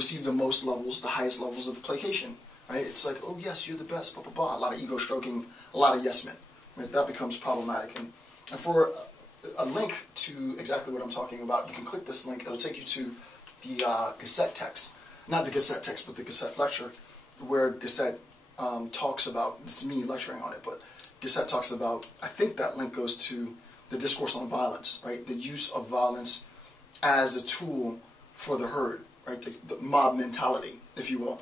receive the most levels, the highest levels of placation, right? It's like, oh yes, you're the best, blah, blah, blah. A lot of ego stroking, a lot of yes men. Right? That becomes problematic. And for a link to exactly what I'm talking about, you can click this link. It'll take you to the Gazette text. Not the Gazette text, but the Gazette lecture, where Gazette talks about, this is me lecturing on it, but Gazette talks about, I think that link goes to the discourse on violence, right? The use of violence as a tool for the herd, right? The mob mentality, if you will.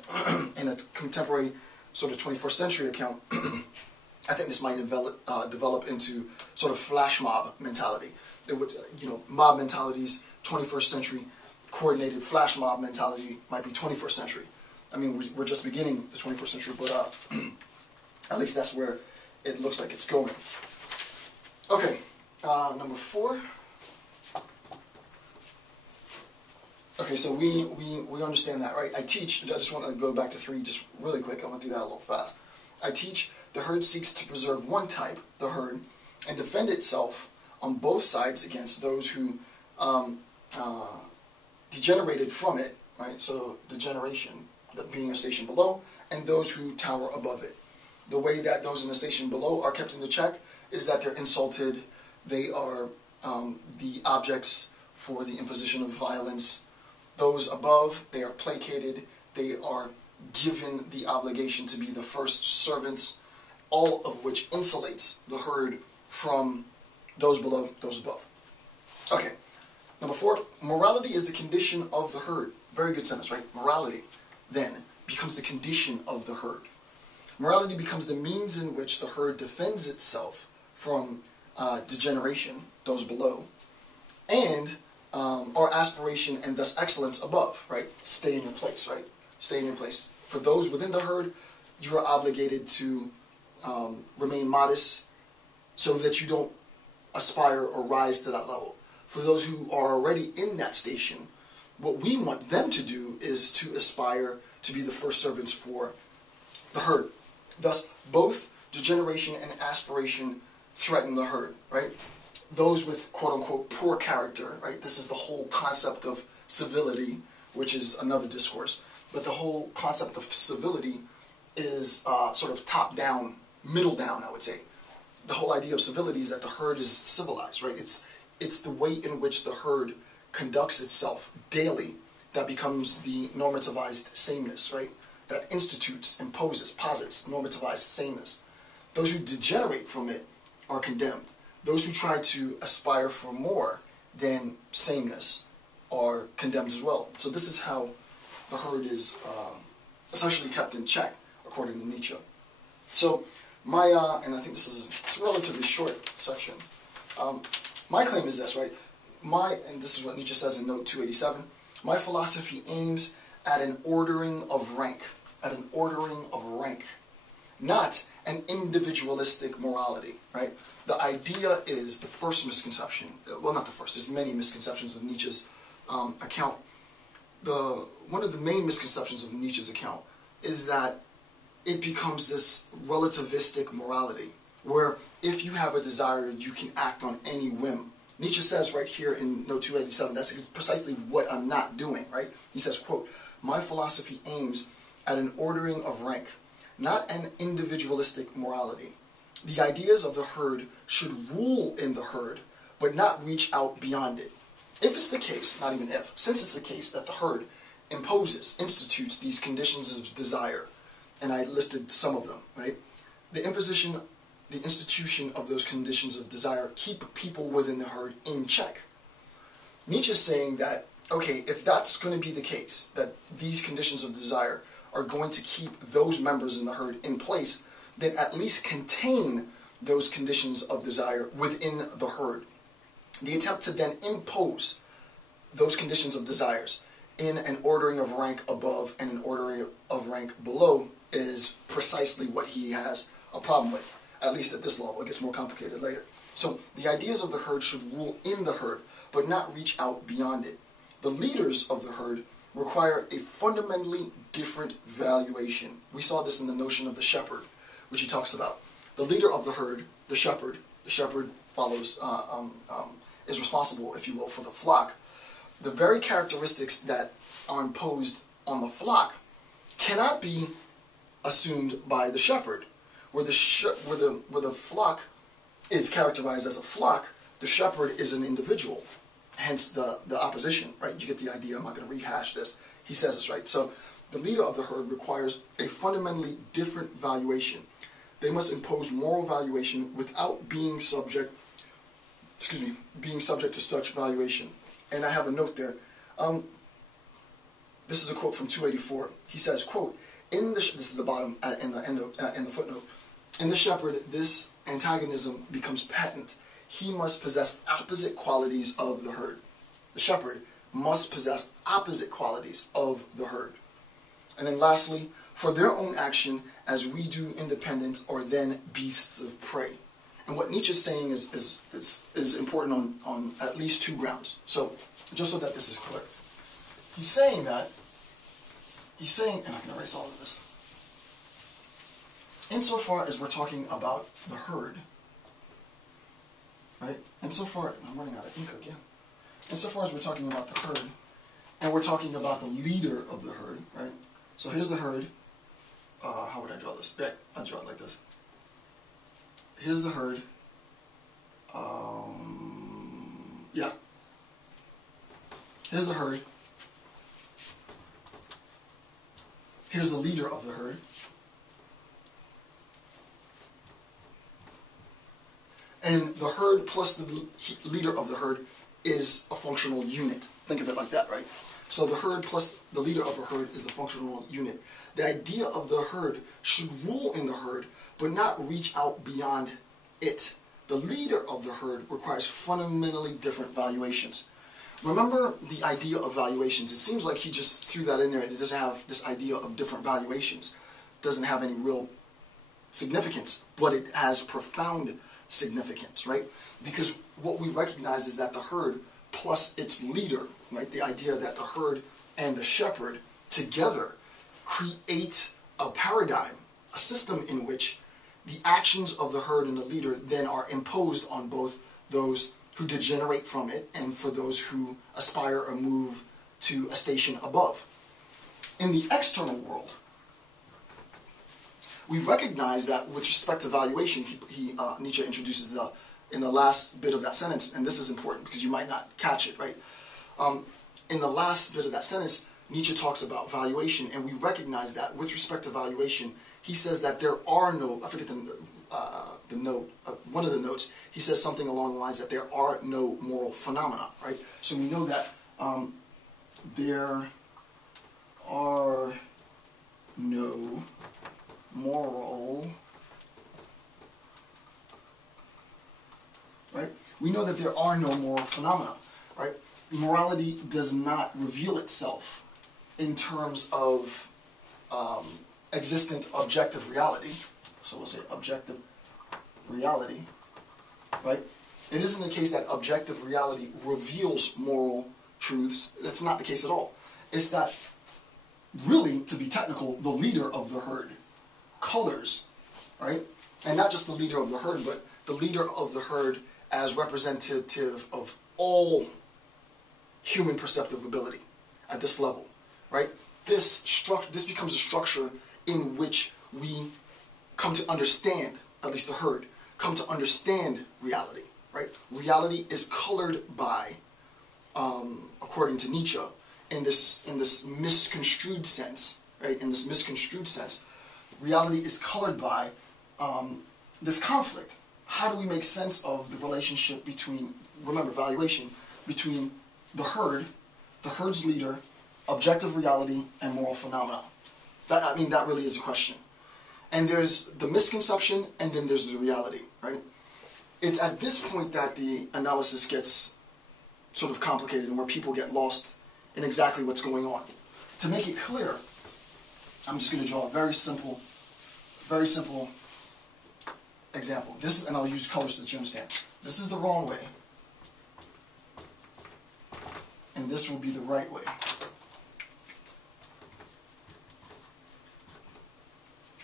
In a contemporary sort of 21st century account, I think this might develop into sort of flash mob mentality. It would, mob mentalities, 21st century, coordinated flash mob mentality might be 21st century. I mean, we're just beginning the 21st century, but at least that's where it looks like it's going. Okay, number 4. Okay, so we understand that, right? I teach, I just want to go back to 3 just really quick. I'm going to do that a little fast. I teach the herd seeks to preserve one type, the herd, and defend itself on both sides against those who degenerated from it, right? So degeneration, that being a station below, and those who tower above it. The way that those in the station below are kept in the check is that they're insulted, they are the objects for the imposition of violence. Those above, they are placated, they are given the obligation to be the first servants, all of which insulates the herd from those below, those above. Okay, number 4, morality is the condition of the herd. Very good sentence, right? Morality, then, becomes the condition of the herd. Morality becomes the means in which the herd defends itself from degeneration, those below, and our aspiration and thus excellence above, right? Stay in your place, right? Stay in your place. For those within the herd, you are obligated to remain modest so that you don't aspire or rise to that level. For those who are already in that station, what we want them to do is to aspire to be the first servants for the herd. Thus, both degeneration and aspiration threaten the herd, right? Those with quote-unquote poor character, right? This is the whole concept of civility, which is another discourse. But the whole concept of civility is sort of top-down, middle-down, I would say. The whole idea of civility is that the herd is civilized, right? It's the way in which the herd conducts itself daily that becomes the normativized sameness, right? That institutes, imposes, posits normativized sameness. Those who degenerate from it are condemned. Those who try to aspire for more than sameness are condemned as well. So this is how the herd is essentially kept in check, according to Nietzsche. So my, and I think this is it's a relatively short section, my claim is this, right? And this is what Nietzsche says in note 287, my philosophy aims at an ordering of rank, not an individualistic morality, right? The idea is the first misconception, well, not the first, there's many misconceptions of Nietzsche's account. One of the main misconceptions of Nietzsche's account is that it becomes this relativistic morality, where if you have a desire, you can act on any whim. Nietzsche says right here in note 287, that's precisely what I'm not doing, right? He says, quote, my philosophy aims at an ordering of rank, not an individualistic morality. The ideas of the herd should rule in the herd, but not reach out beyond it. If it's the case, not even if, since it's the case that the herd imposes, institutes these conditions of desire, and I listed some of them, right? The institution of those conditions of desire keep people within the herd in check. Nietzsche's saying that, okay, if that's going to be the case, that these conditions of desire are going to keep those members in the herd in place, then at least contain those conditions of desire within the herd. The attempt to then impose those conditions of desires in an ordering of rank above and an ordering of rank below is precisely what he has a problem with, at least at this level. It gets more complicated later. So the ideas of the herd should rule in the herd, but not reach out beyond it. The leaders of the herd require a fundamentally different valuation. We saw this in the notion of the shepherd, which he talks about. The leader of the herd, the shepherd follows, is responsible, if you will, for the flock. The very characteristics that are imposed on the flock cannot be assumed by the shepherd. Where the flock is characterized as a flock, the shepherd is an individual. Hence the opposition, right? You get the idea. I'm not going to rehash this. He says this, right? So the leader of the herd requires a fundamentally different valuation. They must impose moral valuation without being subject to such valuation. And I have a note there. This is a quote from 284. He says, quote, this is the bottom, in the footnote. In the shepherd, this antagonism becomes patent. He must possess opposite qualities of the herd. The shepherd must possess opposite qualities of the herd. And then lastly, for their own action, as we do independent or then beasts of prey. And what Nietzsche is saying is important on at least two grounds. So, just so that this is clear. He's saying, and I can erase all of this, insofar as we're talking about the herd, right? Insofar, I'm running out of ink again. Insofar as we're talking about the herd, and we're talking about the leader of the herd, right? So here's the herd. How would I draw this? Yeah, I'll draw it like this. Here's the herd. Yeah. Here's the herd. Here's the leader of the herd. And the herd plus the leader of the herd is a functional unit. Think of it like that, right? So the herd plus the leader of a herd is the functional unit. The idea of the herd should rule in the herd, but not reach out beyond it. The leader of the herd requires fundamentally different valuations. Remember the idea of valuations. It seems like he just threw that in there. It doesn't have this idea of different valuations. It doesn't have any real significance, but it has profound significance, right? Because what we recognize is that the herd plus its leader, right? The idea that the herd and the shepherd together create a paradigm, a system in which the actions of the herd and the leader then are imposed on both those who degenerate from it and for those who aspire or move to a station above. In the external world, we recognize that with respect to valuation, Nietzsche introduces in the last bit of that sentence, and this is important because you might not catch it, right? In the last bit of that sentence, Nietzsche talks about valuation, and we recognize that with respect to valuation, he says that there are no, I forget the note, one of the notes, he says something along the lines that there are no moral phenomena, right? So we know that there are no moral, right? We know that there are no moral phenomena, right? Morality does not reveal itself in terms of existent objective reality. So we'll say objective reality, right? It isn't the case that objective reality reveals moral truths. That's not the case at all. It's that, really, to be technical, the leader of the herd colors, right? And not just the leader of the herd, but the leader of the herd as representative of all human perceptive ability at this level, right? This becomes a structure in which we come to understand, at least the herd, come to understand reality, right? Reality is colored by, according to Nietzsche, in this misconstrued sense, right? In this misconstrued sense, reality is colored by this conflict. How do we make sense of the relationship between, remember, valuation, between the herd's leader, objective reality, and moral phenomena? That really is a question. And there's the misconception, and then there's the reality, right? It's at this point that the analysis gets sort of complicated and where people get lost in exactly what's going on. To make it clear, I'm just going to draw a very simple example. And I'll use colors so that you understand. This is the wrong way, and this will be the right way.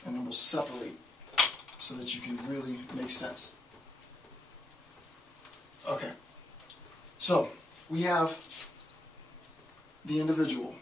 And then we'll separate so that you can really make sense. Okay, so we have the individual.